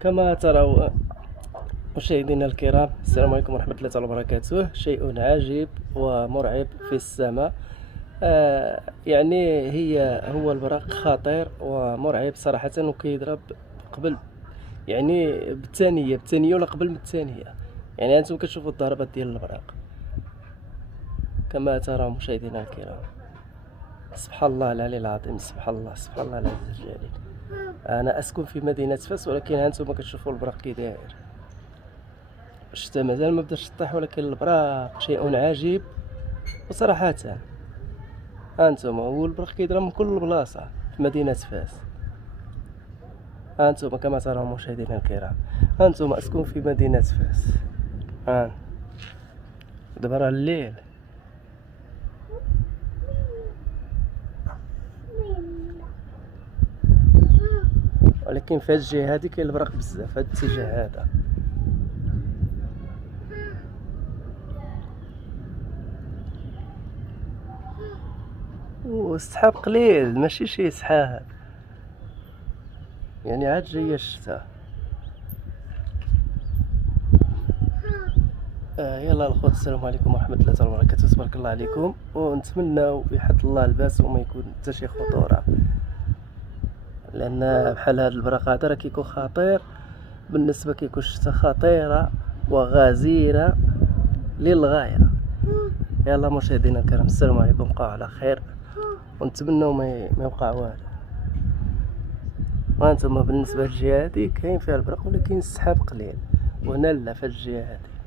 كما تروا مشاهدينا الكرام، السلام عليكم ورحمة الله تعالى وبركاته. شيء عجيب ومرعب في السماء. يعني هو البرق خطير ومرعب صراحة، وكيضرب قبل يعني بالثانية ولا قبل من الثانية. يعني انتم كتشوفوا الضربات ديال البرق كما ترى مشاهدينا الكرام. سبحان الله العلي العظيم، سبحان الله العزيز الجليل. انا اسكن في مدينة فاس، ولكن هانتوما كتشوفوا البرق كي داير. الشتا مازال ما بداش طيح، ولكن البراق شيء عجيب وصراحة. هانتوما هو البرق كيضرب من كل بلاصة في مدينة فاس. هانتوما كما ترون مشاهدينا الكرام، هانتوما اسكن في مدينة فاس. دابا راه الليل، ولكن في هاد الجهة هادي كاين البرق بزاف، هاد الاتجاه هذا. والسحاب قليل، ماشي شي سحاب، يعني عاد جاية الشتا. يلا الخوت، السلام عليكم ورحمة الله تعالى وبركاته. تبارك الله عليكم، ونتمناو يحد الله الباس وما يكون حتى شي خطورة، لان بحال هاد البرق هذا راه كيكون خطير بالنسبة، كيكون الشتا خطيرة وغزيرة للغاية. يلا مشاهدينا الكرام، السلام عليكم، بقاو على خير، ونتمناو ما يوقع والو. وانتم بالنسبة للجهة هادي كاين فيها البرق، ولكن السحاب قليل، وهنا لا في هاد الجهة هادي.